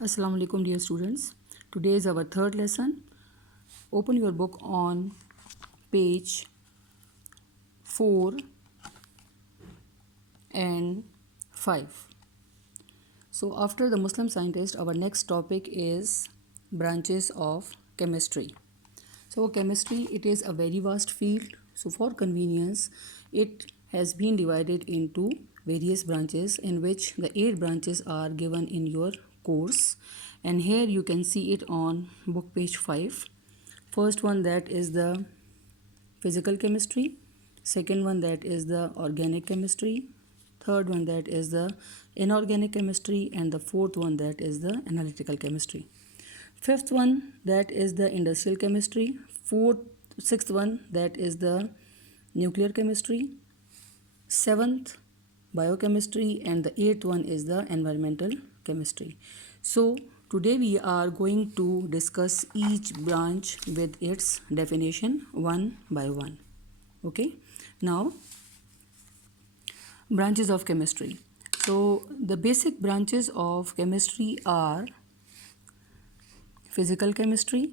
Assalamu alaikum dear students. Today is our third lesson. Open your book on page 4 and 5. So after the Muslim scientist, our next topic is branches of chemistry. So chemistry, it is a very vast field. So for convenience, it has been divided into various branches in which the 8 branches are given in your course. And here you can see it on book page 5. First one, that is the physical chemistry. Second one, that is the organic chemistry. Third one, that is the inorganic chemistry. And the fourth one, that is the analytical chemistry. Fifth one, that is the industrial chemistry. Sixth one, that is the nuclear chemistry. Seventh, biochemistry. And the eighth one is the environmental chemistry. So today we are going to discuss each branch with its definition one by one. Okay, now branches of chemistry. So the basic branches of chemistry are physical chemistry,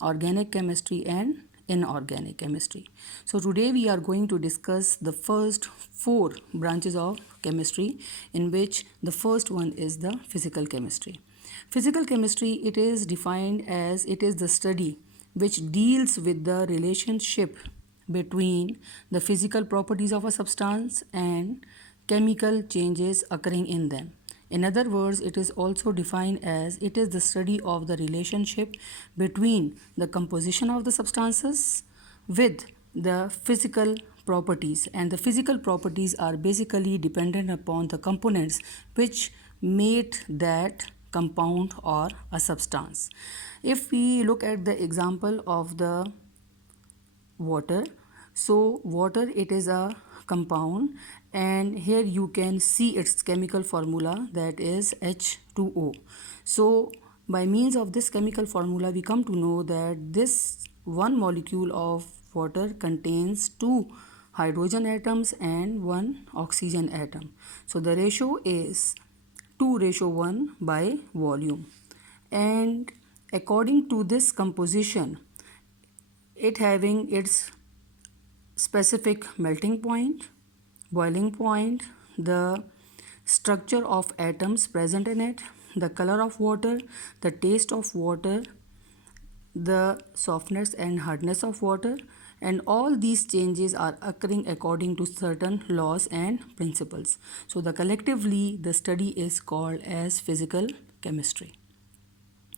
organic chemistry, and inorganic chemistry. So today we are going to discuss the first 4 branches of chemistry, in which the first one is the physical chemistry. Physical chemistry, it is defined as it is the study which deals with the relationship between the physical properties of a substance and chemical changes occurring in them. In other words, it is also defined as it is the study of the relationship between the composition of the substances with the physical properties, and the physical properties are basically dependent upon the components which made that compound or a substance. If we look at the example of the water, so water, it is a compound, and here you can see its chemical formula, that is H2O. So by means of this chemical formula, we come to know that this one molecule of water contains 2 hydrogen atoms and 1 oxygen atom. So the ratio is 2:1 by volume, and according to this composition, it having its specific melting point, boiling point, the structure of atoms present in it, the color of water, the taste of water, the softness and hardness of water, and all these changes are occurring according to certain laws and principles. So collectively the study is called as physical chemistry.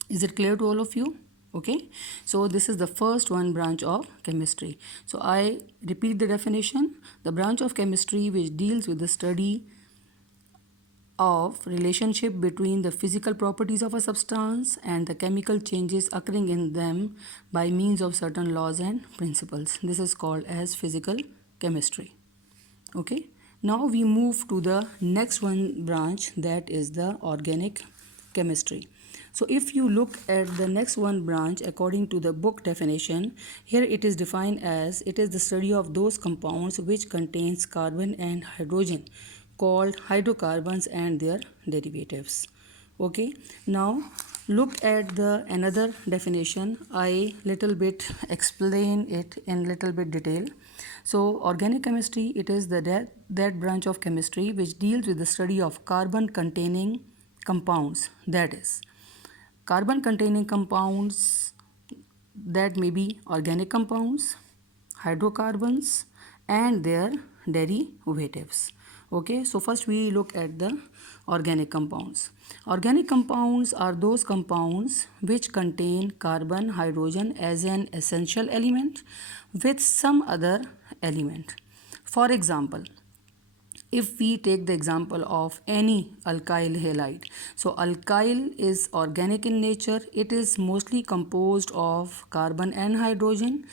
Is it clear to all of you? Okay, so this is the first one, branch of chemistry. So I repeat the definition: the branch of chemistry which deals with the study of relationship between the physical properties of a substance and the chemical changes occurring in them by means of certain laws and principles. This is called as physical chemistry. Okay, now we move to the next one branch, that is the organic chemistry. So if you look at the next one branch according to the book definition, here it is defined as it is the study of those compounds which contains carbon and hydrogen, called hydrocarbons and their derivatives. Okay, now look at the another definition. I little bit explain it in little bit detail. So organic chemistry, it is that branch of chemistry which deals with the study of carbon containing compounds, that is carbon containing compounds, that may be organic compounds, hydrocarbons, and their derivatives. Okay, so first we look at the organic compounds. Organic compounds are those compounds which contain carbon, hydrogen as an essential element with some other element. For example, if we take the example of any alkyl halide, so alkyl is organic in nature. It is mostly composed of carbon and hydrogen,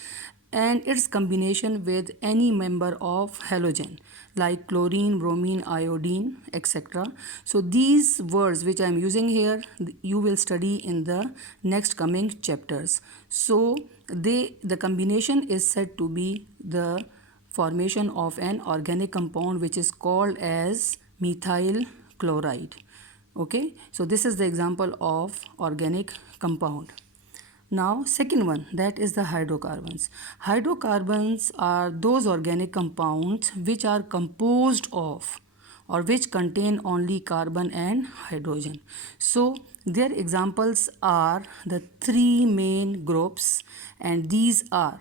and its combination with any member of halogen like chlorine, bromine, iodine, etc. So these words which I am using here, you will study in the next coming chapters. So the combination is said to be the formation of an organic compound which is called as methyl chloride. Okay, so this is the example of organic compound. Now second one, that is the hydrocarbons. Hydrocarbons are those organic compounds which are composed of or which contain only carbon and hydrogen. So their examples are the three main groups, and these are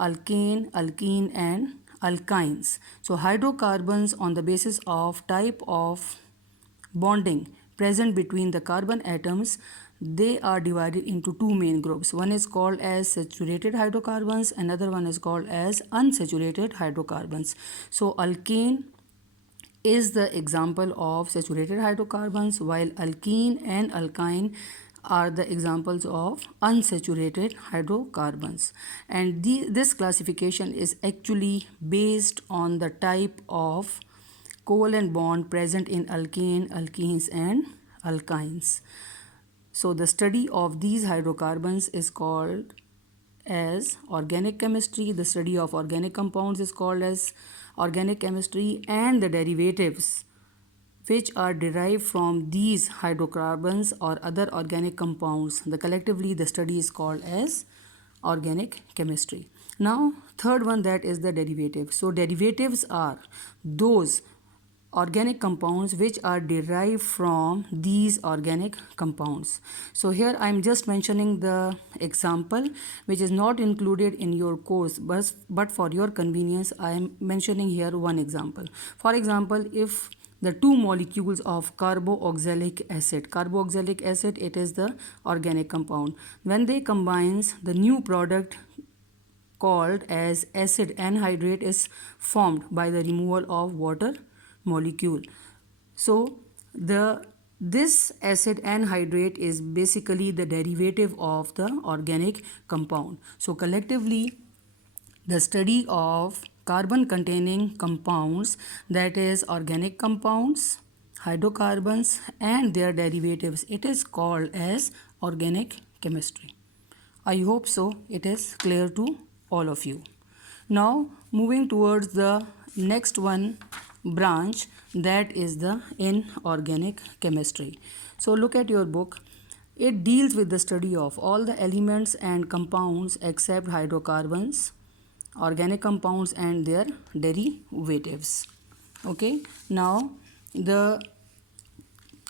alkane, alkene and alkynes. So hydrocarbons on the basis of type of bonding present between the carbon atoms, they are divided into two main groups. One is called as saturated hydrocarbons, another one is called as unsaturated hydrocarbons. So alkane is the example of saturated hydrocarbons, while alkene and alkyne are the examples of unsaturated hydrocarbons. And this classification is actually based on the type of covalent bond present in alkane, alkenes and alkynes. So the study of these hydrocarbons is called as organic chemistry. The study of organic compounds is called as organic chemistry, and the derivatives which are derived from these hydrocarbons or other organic compounds, collectively the study is called as organic chemistry. Now third one, that is the derivative. So derivatives are those organic compounds which are derived from these organic compounds. So here I am just mentioning the example which is not included in your course, but for your convenience I am mentioning here one example. For example, if the two molecules of carboxylic acid, it is the organic compound, when they combines, the new product called as acid anhydride is formed by the removal of water molecule. So this acid anhydride is basically the derivative of the organic compound. So collectively the study of carbon containing compounds, that is organic compounds, hydrocarbons and their derivatives, it is called as organic chemistry. I hope so it is clear to all of you. Now moving towards the next one branch, that is the inorganic chemistry. So look at your book. It deals with the study of all the elements and compounds except hydrocarbons, organic compounds and their derivatives. Okay, now the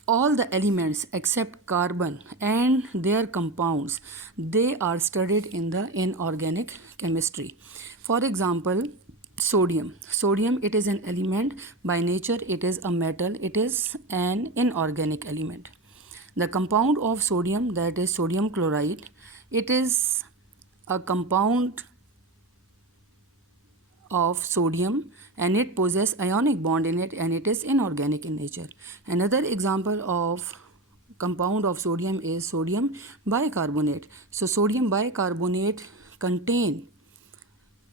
all the elements except carbon and their compounds, they are studied in the inorganic chemistry. For example, sodium, it is an element by nature, it is a metal, it is an inorganic element. The compound of sodium, that is sodium chloride, it is a compound of sodium and it possesses ionic bond in it, and it is inorganic in nature. Another example of compound of sodium is sodium bicarbonate. So sodium bicarbonate contain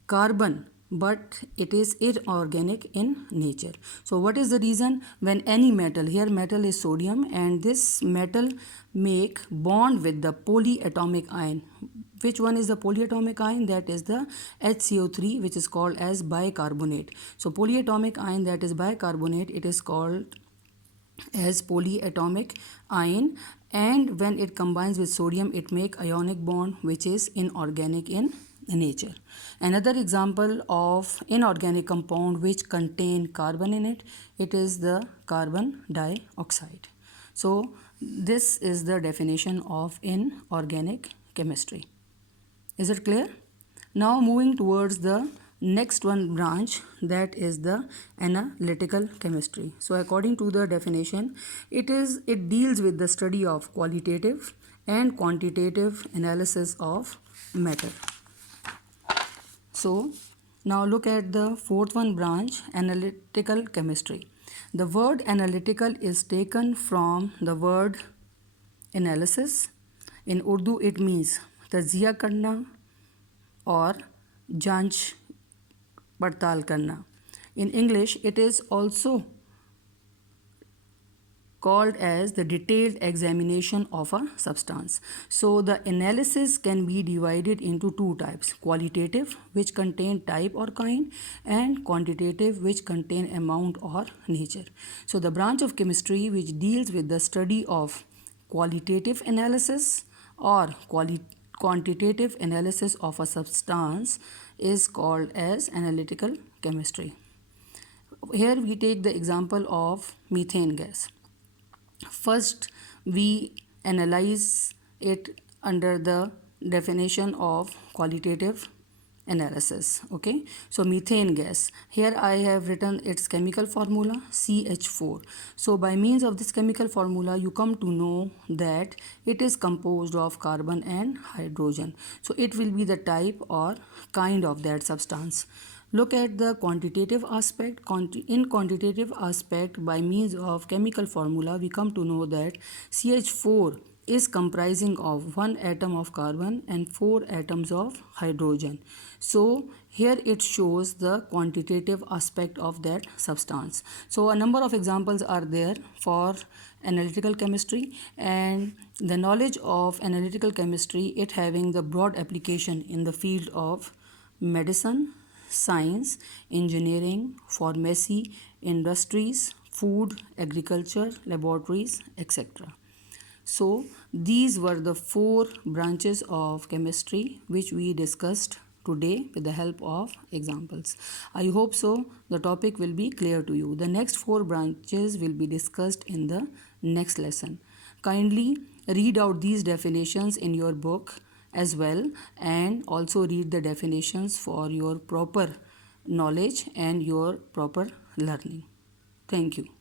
carbon, but it is inorganic in nature. So what is the reason? When any metal, here metal is sodium, and this metal make bond with the polyatomic ion. Which one is the polyatomic ion? That is the HCO3, which is called as bicarbonate. So polyatomic ion, that is bicarbonate, it is called as polyatomic ion, and when it combines with sodium it make ionic bond which is inorganic in nature. Another example of inorganic compound which contain carbon in it, it is the carbon dioxide. So this is the definition of inorganic chemistry. Is it clear? Now moving towards the next one branch, that is the analytical chemistry. So according to the definition, it deals with the study of qualitative and quantitative analysis of matter. So now look at the fourth one branch, analytical chemistry. The word analytical is taken from the word analysis. In Urdu it means तजिया करना और जांच पड़ताल करना. In English it is also called as the detailed examination of a substance. So the analysis can be divided into two types: qualitative, which contain type or kind, and quantitative, which contain amount or nature. So the branch of chemistry which deals with the study of qualitative analysis or quantitative analysis of a substance is called as analytical chemistry. Here we take the example of methane gas. First, we analyze it under the definition of qualitative analysis. Okay, so methane gas, here I have written its chemical formula CH4. So by means of this chemical formula you come to know that it is composed of carbon and hydrogen. So it will be the type or kind of that substance. Look at the quantitative aspect. In quantitative aspect, by means of chemical formula, we come to know that CH4 is comprising of 1 atom of carbon and 4 atoms of hydrogen. So here it shows the quantitative aspect of that substance. So a number of examples are there for analytical chemistry, and the knowledge of analytical chemistry, it having the broad application in the field of medicine, science, engineering, pharmacy, industries, food, agriculture, laboratories, etc. So these were the 4 branches of chemistry which we discussed today with the help of examples. I hope so the topic will be clear to you. The next 4 branches will be discussed in the next lesson. Kindly read out these definitions in your book as well, and also read the definitions for your proper knowledge and your proper learning. Thank you.